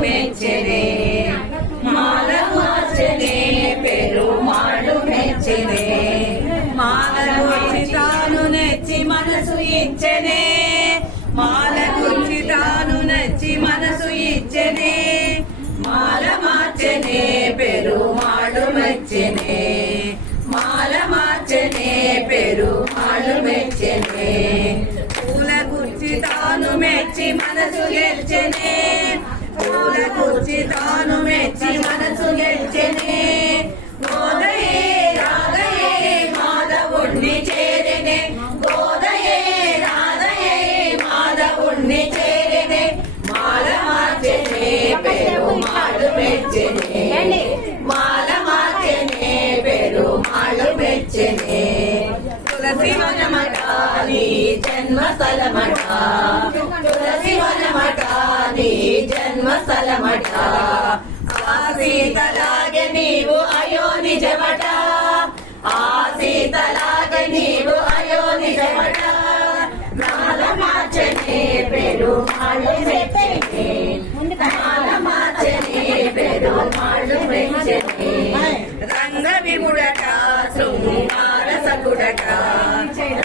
మెచ్చనే మాల మార్చనే పెరుమాడు మెచ్చనే మాల తాను నెచ్చి మనసు ఇచ్చనే మాల గురించి తాను నచ్చి మనసు ఇచ్చనే. మాల మార్చనే పెరుమాడు మెచ్చనే. మాల మార్చనే పెరుమాడు మెచ్చనే. పూల గుర్చి తాను మెచ్చి మనసు గెలిచనే. గుర్చి తాను మెచ్చి మనసు గెలిచెనే. గోదయే రాగయే మాధవుణ్ణి చేరెనే. గోదయే రాధయే మాధవుణ్ణి చేరెనే. మాల మార్చెనే పేరు మాడు మెచ్చనే మాల మార్చెనే పేరు మాడు మెచ్చనే తులసి వనమట నీ జన్మ స్థలమట తులసి వనమట నీ జన్మ స్థలమట ఆ సీతలాగే నీవు అయో నిజమట. ఆ సీతలాగే నీవు అయో నిజమట. నాల మార్చనే పేరు మెచ్చనే నాల మార్చనే పేరు మాడు మెచ్చనే రంగ విముడట శృంగార సకుడట.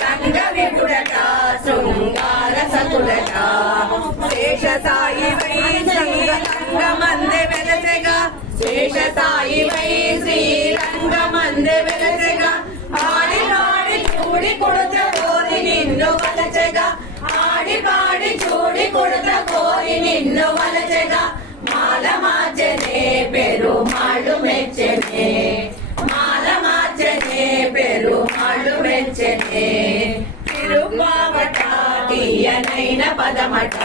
రంగ విముడట శృంగార సకుడట. శేష సాయి వై సంగ మందే శేష సాయి వై శ్రీరంగ మందె ఆడి పాడి చూడి కొడుత కోరి నిన్ను వలచెగా ఆడి పాడి చూడి కొడుత కోరి నిన్ను వలచెగా మాల మార్చనే పెరు మెచ్చనే మాల మార్చనే పెరు మెచ్చనే తిరుపావట తీయనైన పదమట.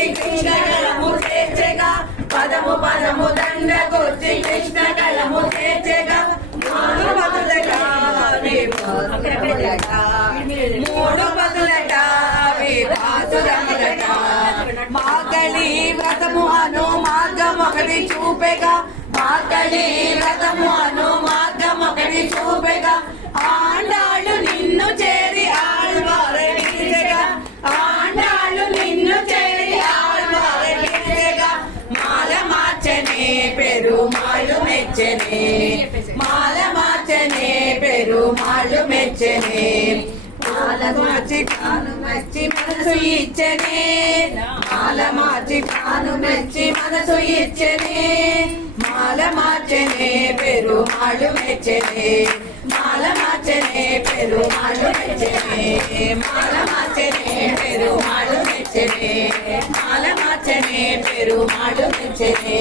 గుర్చి కృష్ణ గలము చేర్చగా పదము పదము దండ గుర్చి కృష్ణ గలము చేర్చగా మూడు పదులట మూడు పదులట మాకలి వ్రతము అను మార్గం ఒకటి చూపెగా. మాకలి వ్రతము అను మార్గం ఒకటి చూపెగా. మార్చనే మాల మార్చనే పెరుమాళ్ళు మెచ్చనే మాల మార్చి తాను మెచ్చి మనసు ఇచ్చనే మాల మార్చి తాను మెచ్చి మనసు ఇచ్చనే మాల మార్చనే పెరుమాళ్ళు మెచ్చనే మాల మార్చనే పెరుమాళ్ళు మెచ్చనే మాల మార్చనే పెరుమాళ్ళు మెచ్చనే మాల మార్చనే పెరుమాళ్ళు మెచ్చనే.